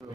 ऐसे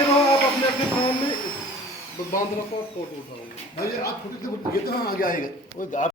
रहो आप अपने अपने काम में बांध रखो और फोटो उठाओ भाई आप छोटे से ये कहाँ आगे आएगा वो आप